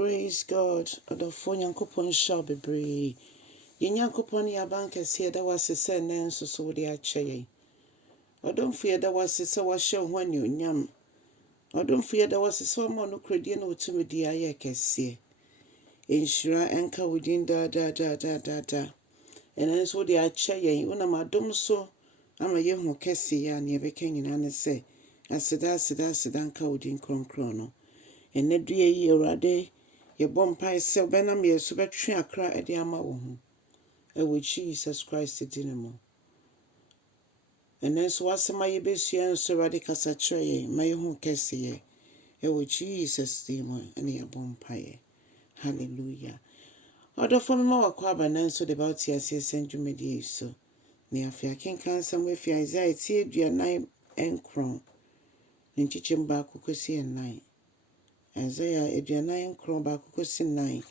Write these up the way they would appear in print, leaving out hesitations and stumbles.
Praise God. Adofo Nyankopon sha bebree. Ye Nyankopon ya banka se da wase se na nso so de ache yen. Odomfo ye da wase se wo hye ho ani onyam. Odomfo ye da wase se mo no kredie na otumidi aye kese. Enhyira enka wudin da. Ena nso de ache yen. Una madom so ama ye ho kese ya na ye beka nyina ne se. Aseda nka wudin kronkron no. Ene due yi Awurade ye bompai se benam ye so betwe akra ede ama wo ho. Ewo Jesus Christ dinimo. Ene so wasema ye besua nso Awurade kasa kire ye ma ye ho kese ye. Ewo Jesus dinimo ene ye bompai. Hallelujah. Odofo me ma wakwa bananso de about ya se senjumedi so. Ne afia kenkan samwe fi Isaiah tie aduanan enkron. Nchichimba akokosi ennan. Isaiah aduanan enkron ba akokosi 9.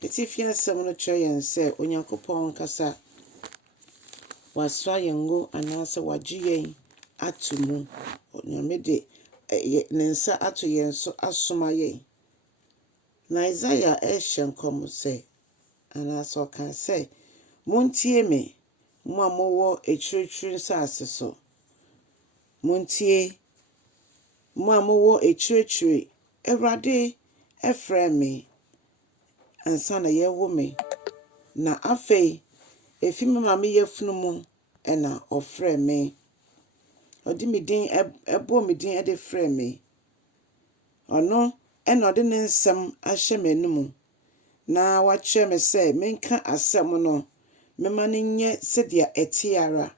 Eti fi asem no kire yen se Onyankopon kasa wasra yengo anase wagye yen atumu. Onyame de nensa ato yen so asoma yen. Na Isaiah ehyenkom se anase okan se montie me mo amowo echirechirin saase so. Montie mo amowo echirechiri Ewurade efre me ansa na ye wo me na afei efi me ma me yefunu mu ena ofre me odi me din ebo me din ede fre me ono ena ode ne nsem ahye m'anum na wa kire me se menka asem no me ma ne nye sedia etiara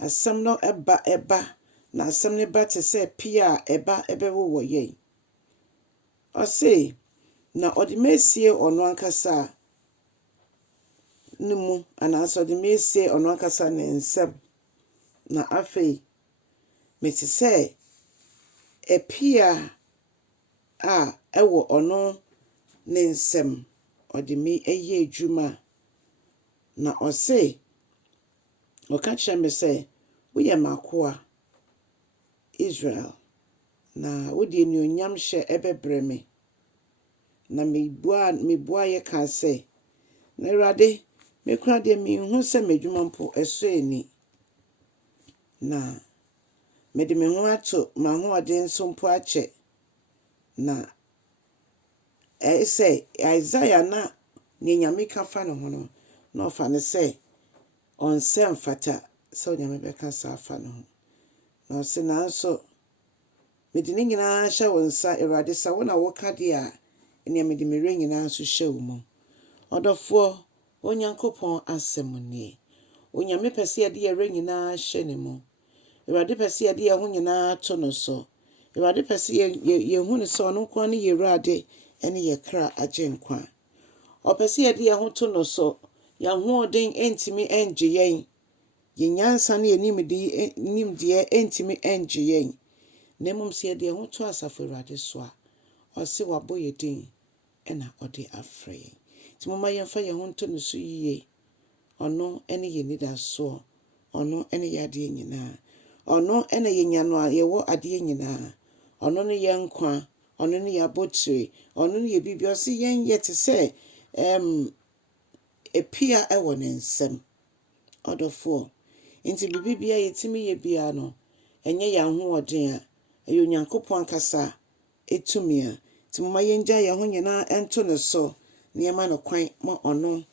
asem no eba na asem ne ba te se pia eba ebewo wo ye o se na odi mesie ono ankasa nimu anasa odi mesie ono ankasa ne nsem na afei meti se epia ewo ono ne nsem odi me eye adwuma na o se o ka kire me se wo ye makoa Israel na wodi ni onyam hye ebebre me na me bua ye kan se na Awurade me kura de me hu se medwuma mpo eso eni na me de me hu ato ma hu ode nso mpo ache na say Isaiah na nyame ka fa no ho no na ofa ne se on sem fata so nyame be ka sa fa no na se na so me de nyina hye wonsa Awurade sa wona wo ka de a ene me de me re nyina so hye wo mu odofo Onyankopon asem nie onyame pese ye de ye re nyina hye ne mu Awurade pese ye de ye ho nyina to no so Awurade pese ye hu ne so no kwa ne ye Awurade ene ye kra agenkwa o pese ye de ye ho to no so ya ho odin entimi enje yen ye nyansa ne nimde entimi enje yen nemum se ye de ye ho to asafo Awurade so a o se wabo ye din ena ode afre ti mama ye fa ye ho to no so yiye ono ene ye nidaso ono ene ye ade nyina ono ene ye nyano a ye wo ade nyina ono ne ye nkwa ono ne ya botire ono ne ye bibio se yen yete se epia ewo ne nsem odofo nti bibia yetimi ye bia no enye ya ho odin a eyo Nyankopon kasa etumia ti mama ye nja ye ho nyina ento ne so ne ma no kwan mo ono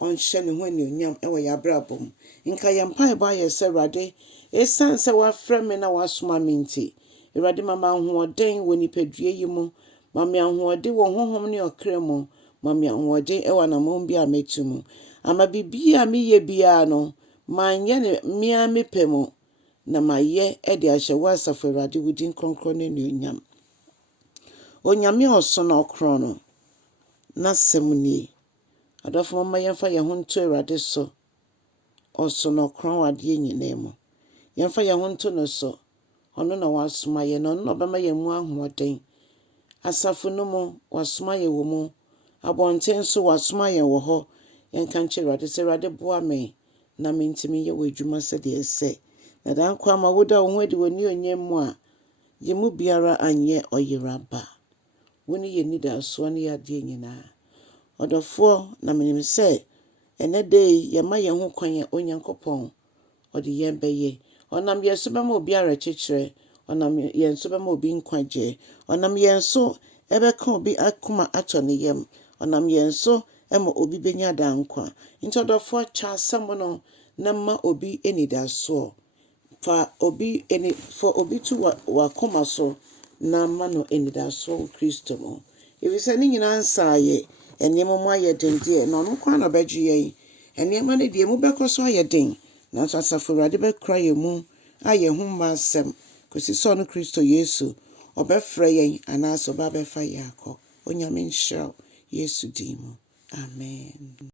onhye ne ho ani onyam ewo ya brabom nka ye mpan ba ye se Awurade esan se wa frɛ me na wasoma me nti Awurade mama ho odin woni padua yi mu mama ho odin wo honhom ne okra mu mama ho odin ewa na mo bia metumu ama bibia me ye bia no manye ne mia me pemu na maye e de ahye wasafo Awurade wudin kronkron ne onyam onyame oso na okron no na semni adofo mama yemfa ye ho nto Awurade so oso na okron wade nyina mu yemfa ye ho nto no so ono na wasoma ye no no bema ye mu ahoden asafo no mu wasoma ye wo mu abonten so wasoma ye wo ho yenka nche Awurade se Awurade boa me na mentimi ye wadwuma se de ese na dan kwa ma woda wo ho de woni onyem mu a ye mu biara anye oyiraba Wone ye nidasoɔ ne yadeɛ nyinaa. Ɔdɔfoɔ na menim sɛ ɛnɛ da yi yɛma yɛn ho kwan yɛ Onyankopɔn ɔde yɛn bɛyɛ. Ɔnam yɛn so bɛma obi awerɛkyekyerɛ. Ɔnam yɛn so bɛma obi nkwagye. Ɔnam yɛn so ɛbɛka obi akoma atɔ ne yam. Ɔnam yɛn so ɛma obi benya dankwa. Nti ɔdɔfoɔ kyɛ asɛm no na ma obi anidasoɔ. Fa obi to wakoma so na ma no anidasoɔ wɔ Kristo mu. Efisɛ ne nyinaa nsa ayɛ nneɛma mu ayɛ den deɛ na ɔno koraa na ɔbɛgye yɛn. Nneɛma no deɛ mu bɛkɔ so ayɛ den. Nanso Asafo Awurade bɛkora yɛn mu ayɛ ho mma asɛm kɔsi sɛ ɔno Kristo Yesu ɔbɛfrɛ yɛn anaasɛ ɔba bɛfa yɛn akɔ. Onyame nhyira wo Yesu din mu. Amen.